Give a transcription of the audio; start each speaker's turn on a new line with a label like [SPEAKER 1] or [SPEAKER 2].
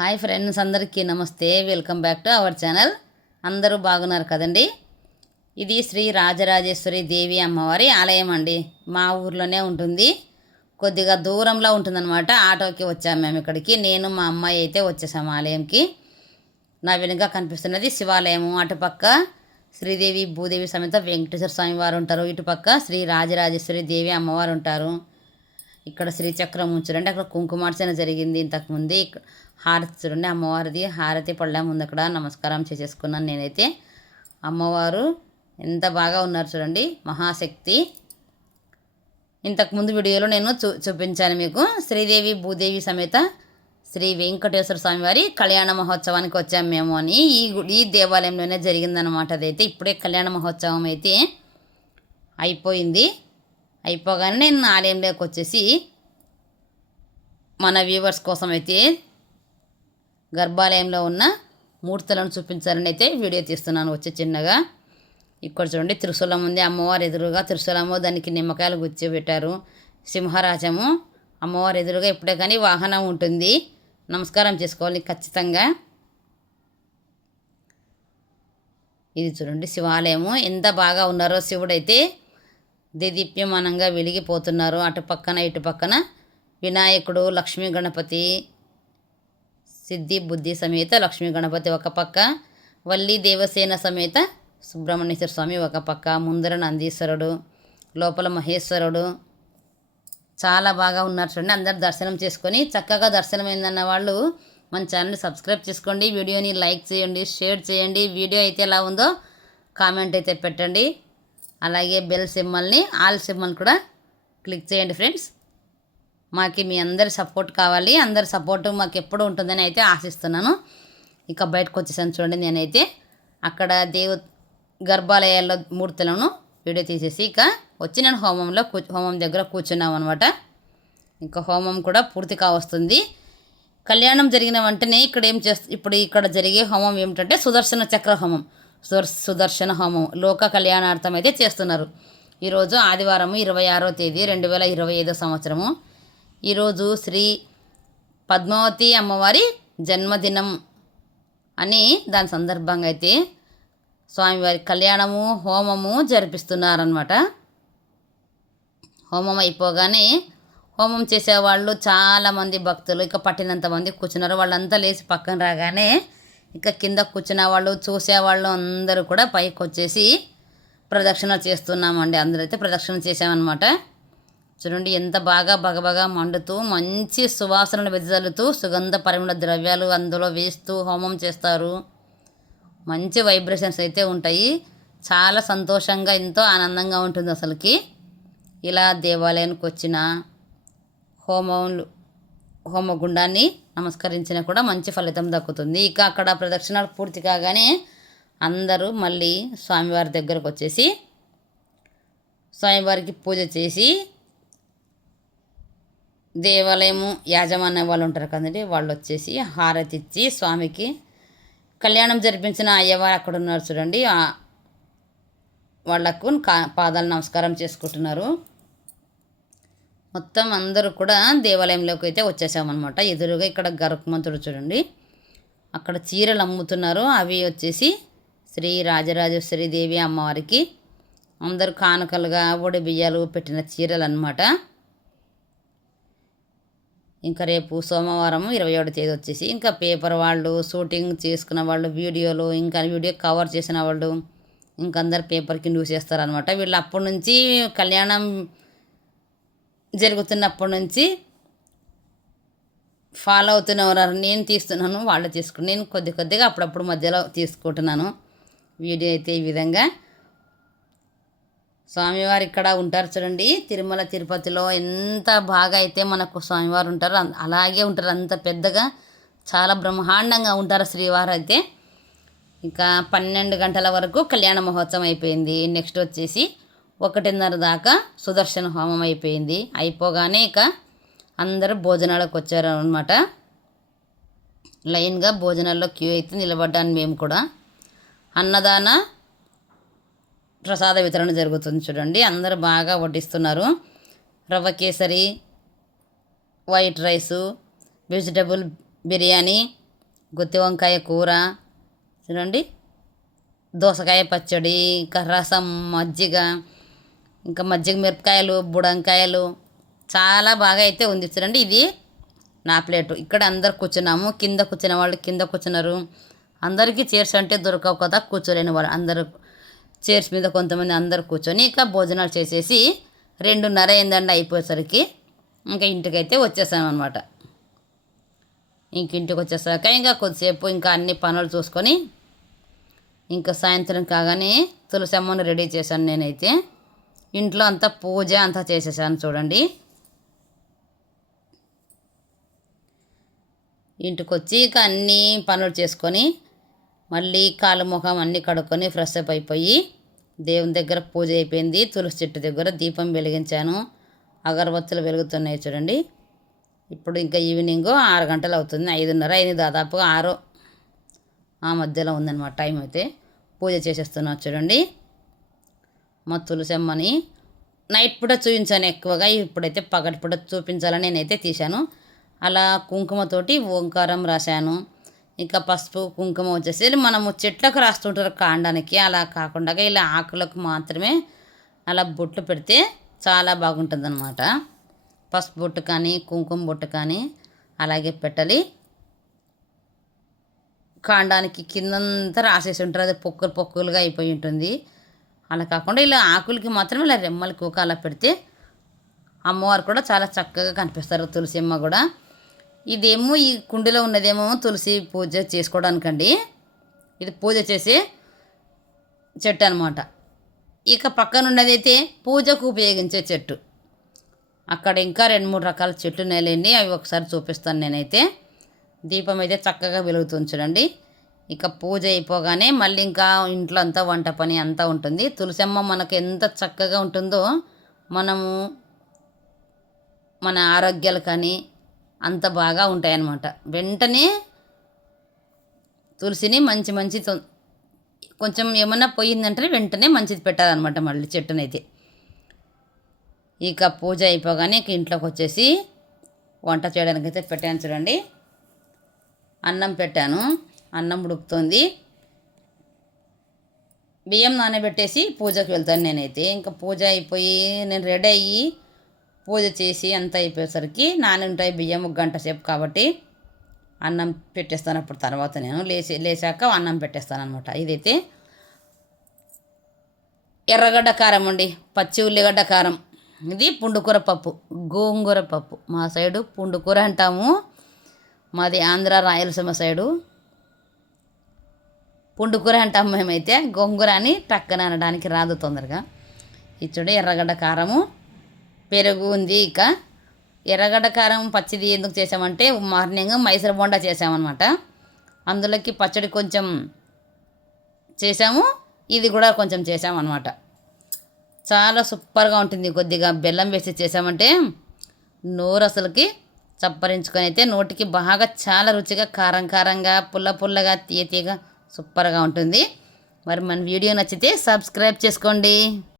[SPEAKER 1] Hi friends అందరికీ నమస్తే. Welcome back to our channel. అందరూ బాగున్నారు కదండి? ఇది శ్రీ రాజరాజేశ్వరి దేవి అమ్మవారి ఆలయం అండి. మా ఊర్లోనే ఉంటుంది. కొద్దిగా దూరంలో ఉంటుందన్నమాట. ఆటోకి వచ్చాము మేము ఇక్కడికి. నేను మా అమ్మాయి అయితే వచ్చేసాము ఆలయంకి. నా వెనుక కనిపిస్తున్నది శివాలయము. అటుపక్క శ్రీదేవి భూదేవి సమేత వెంకటేశ్వర స్వామి వారు ఉంటారు. ఇటుపక్క శ్రీ రాజరాజేశ్వరి దేవి అమ్మవారు ఉంటారు. ఇక్కడ శ్రీచక్రం చూడండి అక్కడ కుంకుమార్చన జరిగింది. ఇంతకుముందు ఇక్కడ హారతి చూడండి అమ్మవారిది హారతి పళ్ళ ముందు అక్కడ నమస్కారం చేసేసుకున్నాను నేనైతే. అమ్మవారు ఎంత బాగా ఉన్నారు చూడండి మహాశక్తి. ఇంతకుముందు వీడియోలో నేను చూ చూపించాను మీకు. శ్రీదేవి భూదేవి సమేత శ్రీ వెంకటేశ్వర స్వామి వారి కళ్యాణ మహోత్సవానికి వచ్చాము మేము అని ఈ గుడి ఈ దేవాలయంలోనే జరిగిందనమాట అదైతే ఇప్పుడే కళ్యాణ మహోత్సవం అయితే అయిపోయింది. అయిపోగానే నేను ఆలయంలోకి వచ్చేసి మన వ్యూవర్స్ కోసం అయితే గర్భాలయంలో ఉన్న మూర్తులను చూపించాలని అయితే వీడియో తీస్తున్నాను. వచ్చి చిన్నగా. ఇక్కడ చూడండి త్రిశూలం ఉంది. అమ్మవారు ఎదురుగా త్రిశూలము దానికి నిమ్మకాయలు గుచ్చి పెట్టారు సింహరాజము అమ్మవారు ఎదురుగా ఇప్పుడే కానీ వాహనం ఉంటుంది. నమస్కారం చేసుకోవాలి ఖచ్చితంగా. ఇది చూడండి శివాలయము. ఎంత బాగా ఉన్నారో శివుడైతే దేదీప్యమానంగా వెలిగిపోతున్నారు. అటు పక్కన ఇటు పక్కన వినాయకుడు లక్ష్మీ గణపతి సిద్ధి బుద్ధి సమేత లక్ష్మీ గణపతి ఒక పక్క వల్లి దేవసేన సమేత సుబ్రహ్మణ్యేశ్వర స్వామి ఒక పక్క ముందర నందీశ్వరుడు లోపల మహేశ్వరుడు. చాలా బాగా ఉన్నారు చూడండి అందరు దర్శనం చేసుకొని చక్కగా దర్శనం అయిందన్న వాళ్ళు మన ఛానల్ని సబ్స్క్రైబ్ చేసుకోండి వీడియోని లైక్ చేయండి షేర్ చేయండి. వీడియో అయితే ఎలా ఉందో కామెంట్ అయితే పెట్టండి. అలాగే బెల్ సిమ్మల్ని ఆల్ సిమ్మల్ని కూడా క్లిక్ చేయండి ఫ్రెండ్స్. మాకు మీ అందరి సపోర్ట్ కావాలి. అందరి సపోర్టు మాకు ఎప్పుడు ఉంటుందని అయితే ఆశిస్తున్నాను. ఇక బయటకు వచ్చేసాను చూడండి నేనైతే. అక్కడ దేవు గర్భాలయాల్లో మూర్తులను వీడియో తీసేసి ఇక వచ్చి నేను హోమంలో కూ హోమం దగ్గర కూర్చున్నాం అనమాట ఇంకా హోమం కూడా పూర్తి కావస్తుంది. కళ్యాణం జరిగిన వెంటనే ఇక్కడ ఏం చేస్తు ఇప్పుడు ఇక్కడ జరిగే హోమం ఏమిటంటే సుదర్శన చక్ర హోమం. సుదర్శన హోమం లోక కళ్యాణార్థం అయితే చేస్తున్నారు. ఈరోజు ఆదివారం ఇరవై ఆరో తేదీ రెండు వేల ఇరవై ఐదో సంవత్సరము. ఈరోజు శ్రీ పద్మావతి అమ్మవారి జన్మదినం అని దాని సందర్భంగా అయితే స్వామివారి కళ్యాణము హోమము జరిపిస్తున్నారనమాట హోమం అయిపోగానే హోమం చేసేవాళ్ళు చాలామంది భక్తులు ఇక పట్టినంత మంది కూర్చున్నారు. వాళ్ళంతా లేచి పక్కన రాగానే ఇక కింద కూర్చున్న వాళ్ళు చూసేవాళ్ళు అందరూ కూడా పైకి వచ్చేసి ప్రదక్షిణ చేస్తున్నామండి. అందరైతే ప్రదక్షిణ చేసామన్నమాట చూడండి ఎంత బాగా బగబగా మండుతూ మంచి సువాసనలు వెదజల్లుతూ సుగంధ పరిమళ ద్రవ్యాలు అందులో వేస్తూ హోమం చేస్తారు. మంచి వైబ్రేషన్స్ అయితే ఉంటాయి. చాలా సంతోషంగా ఎంతో ఆనందంగా ఉంటుంది అసలుకి. ఇలా దేవాలయానికి వచ్చిన హోమములు హోమగుండాన్ని నమస్కరించినా కూడా మంచి ఫలితం దక్కుతుంది. ఇక అక్కడ ప్రదక్షిణాలు పూర్తి కాగానే అందరూ మళ్ళీ స్వామివారి దగ్గరకు వచ్చేసి స్వామివారికి పూజ చేసి దేవాలయము యాజమాన్య వాళ్ళు ఉంటారు కదండి వాళ్ళు వచ్చేసి హారతి ఇచ్చి స్వామికి కళ్యాణం జరిపించిన అయ్యవారు అక్కడ ఉన్నారు చూడండి. వాళ్ళకు వాళ్ళకు కా పాదాలు నమస్కారం చేసుకుంటున్నారు. మొత్తం అందరూ కూడా దేవాలయంలోకి అయితే వచ్చేసామన్నమాట. ఎదురుగా ఇక్కడ గరుత్మంతుడు చూడండి. అక్కడ చీరలు అమ్ముతున్నారు. అవి వచ్చేసి శ్రీ రాజరాజేశ్వరి దేవి అమ్మవారికి. అందరూ కానుకలుగా ఒడి బియ్యాలు పెట్టిన చీరలు అన్నమాట ఇంకా రేపు సోమవారం ఇరవై ఏడు తేదీ వచ్చేసి ఇంకా పేపర్ వాళ్ళు షూటింగ్ చేసుకున్న వాళ్ళు వీడియోలు ఇంకా వీడియో కవర్ చేసిన వాళ్ళు ఇంకా అందరు పేపర్కి న్యూస్ చేస్తారనమాట వీళ్ళు అప్పటి నుంచి కళ్యాణం జరుగుతున్నప్పటి నుంచి ఫాలో అవుతూనే నేను తీస్తున్నాను వాళ్ళు తీసుకు నేను కొద్ది కొద్దిగా అప్పుడప్పుడు మధ్యలో తీసుకుంటున్నాను వీడియో అయితే ఈ విధంగా. స్వామివారు ఇక్కడ ఉంటారు చూడండి తిరుమల తిరుపతిలో ఎంత బాగా అయితే మనకు స్వామివారు ఉంటారో అలాగే ఉంటారు. అంత పెద్దగా చాలా బ్రహ్మాండంగా ఉంటారు శ్రీవారు అయితే. ఇంకా పన్నెండు గంటల వరకు కళ్యాణ మహోత్సవం అయిపోయింది. నెక్స్ట్ వచ్చేసి ఒకటిన్నర దాకా సుదర్శన హోమం అయిపోయింది. అయిపోగానే ఇక అందరూ భోజనాలకు వచ్చారు అనమాట లైన్గా భోజనాల్లో క్యూ అయితే నిలబడ్డాను మేము కూడా. అన్నదాన ప్రసాద వితరణ జరుగుతుంది చూడండి. అందరూ బాగా వడ్డిస్తున్నారు. Rava kesari white rice vegetable biryani గుత్తి వంకాయ కూర చూడండి. దోసకాయ పచ్చడి ఇంకా రసం మజ్జిగ ఇంకా మజ్జిగ మిరపకాయలు బుడంకాయలు చాలా బాగా అయితే ఉంది. చూడండి ఇది నా ప్లేటు. ఇక్కడ అందరు కూర్చున్నాము. కింద కూర్చున్న వాళ్ళు కింద కూర్చున్నారు. అందరికీ చైర్స్ అంటే దొరకవు కదా కూర్చోలేని వాళ్ళు. అందరూ చైర్స్ మీద కొంతమంది అందరు కూర్చొని ఇంకా భోజనాలు చేసేసి రెండున్నర అయిందండి అయిపోయేసరికి. ఇంకా ఇంటికైతే వచ్చేసాను అనమాట ఇంక ఇంటికి వచ్చేసాక ఇంకా కొద్దిసేపు ఇంకా అన్ని పనులు చూసుకొని ఇంకా సాయంత్రం కాగానే తులసమ్మను రెడీ చేశాను నేనైతే. ఇంట్లో అంతా పూజ అంతా చేసేసాను చూడండి. ఇంటికి వచ్చి ఇక అన్నీ పనులు చేసుకొని మళ్ళీ కాలు ముఖం అన్నీ కడుక్కొని ఫ్రెష్ అప్ అయిపోయి దేవుని దగ్గర పూజ అయిపోయింది. తులసి చెట్టు దగ్గర దీపం వెలిగించాను. అగరబత్తులు వెలుగుతున్నాయి చూడండి. ఇప్పుడు ఇంకా ఈవినింగ్ ఆరు గంటలు అవుతుంది. ఐదున్నర అయింది దాదాపుగా ఆరు ఆ మధ్యలో ఉందన్నమాట టైం అయితే. పూజ చేసేస్తున్నా చూడండి. మా తులసమ్మని నైట్ పూట చూపించాను ఎక్కువగా ఇప్పుడైతే పగటి పూట చూపించాలని నేనైతే తీశాను. అలా కుంకుమతోటి ఓంకారం రాశాను. ఇంకా పసుపు కుంకుమ వచ్చేసి మనము చెట్లకు రాస్తుంటారు కాండానికి. అలా కాకుండా ఇలా ఆకులకు మాత్రమే అలా బొట్లు పెడితే చాలా బాగుంటుంది అనమాట పసుపు బొట్టు కానీ కుంకుమ బొట్టు కానీ అలాగే పెట్టాలి. కాండానికి కిందంతా రాసేసి ఉంటారు. అది పొక్కులు పొక్కులుగా అయిపోయి ఉంటుంది. అలా కాకుండా ఇలా ఆకులకి మాత్రం ఇలా రెమ్మలు ఒక అలా పెడితే అమ్మవారు కూడా చాలా చక్కగా కనిపిస్తారు. తులసి అమ్మ కూడా. ఇదేమో ఈ కుండీలో ఉన్నదేమో తులసి పూజ చేసుకోవడానికండి. ఇది పూజ చేసే చెట్టు అనమాట ఇక పక్కన ఉన్నదైతే పూజకు ఉపయోగించే చెట్టు. అక్కడ ఇంకా రెండు మూడు రకాల చెట్లు నేలండి అవి ఒకసారి చూపిస్తాను నేనైతే. దీపం అయితే చక్కగా వెలుగుతుంది చూడండి. ఇక పూజ అయిపోగానే మళ్ళీ ఇంకా ఇంట్లో అంతా వంట పని అంతా ఉంటుంది. తులసమ్మ మనకు ఎంత చక్కగా ఉంటుందో మనము మన ఆరోగ్యాలు కానీ అంత బాగా ఉంటాయన్నమాట. వెంటనే తులసిని మంచి మంచి కొంచెం ఏమన్నా పోయిందంటే వెంటనే మంచిది పెట్టాలన్నమాట మళ్ళీ చెట్టునైతే. ఇక పూజ అయిపోగానే ఇక ఇంట్లోకి వచ్చేసి వంట చేయడానికి అయితే పెట్టాను చూడండి. అన్నం పెట్టాను. అన్నం ఉడుకుతోంది. బియ్యం నానబెట్టేసి పూజకు వెళ్తాను నేనైతే. ఇంకా పూజ అయిపోయి నేను రెడీ అయ్యి పూజ చేసి అంతా అయిపోయేసరికి నానుంటాయి బియ్యం ఒక గంట సేపు కాబట్టి అన్నం పెట్టేస్తాను అప్పుడు తర్వాత నేను. లేచి లేచాక అన్నం పెట్టేస్తాను అనమాట ఇదైతే ఎర్రగడ్డ కారం అండి. పచ్చి ఉల్లిగడ్డ కారం. ఇది పుండుకూర పప్పు. గోంగూర పప్పు. మా సైడు పుండుకూర అంటాము. మాది ఆంధ్ర రాయలసీమ సైడు. పుండుకూర అంటాము మేమైతే. గోంగూర అని టక్కన అనడానికి రాదు తొందరగా. ఇచ్చుడు ఎర్రగడ్డ కారము. పెరుగు ఉంది ఇక. ఎర్రగడ్డ కారం పచ్చిది ఎందుకు చేసామంటే మార్నింగ్ మైసూర్ బోండా చేసామన్నమాట అందులోకి పచ్చడి కొంచెం చేసాము ఇది కూడా కొంచెం చేసామన్నమాట చాలా సూపర్గా ఉంటుంది. కొద్దిగా బెల్లం వేసి చేసామంటే నోరు అసలుకి చప్పరించుకొని అయితే నోటికి బాగా చాలా రుచిగా కారం కారంగా పుల్ల పుల్లగా తీయ తీయగా సూపర్గా ఉంటుంది. మరి మన వీడియో నచ్చితే సబ్స్క్రైబ్ చేసుకోండి.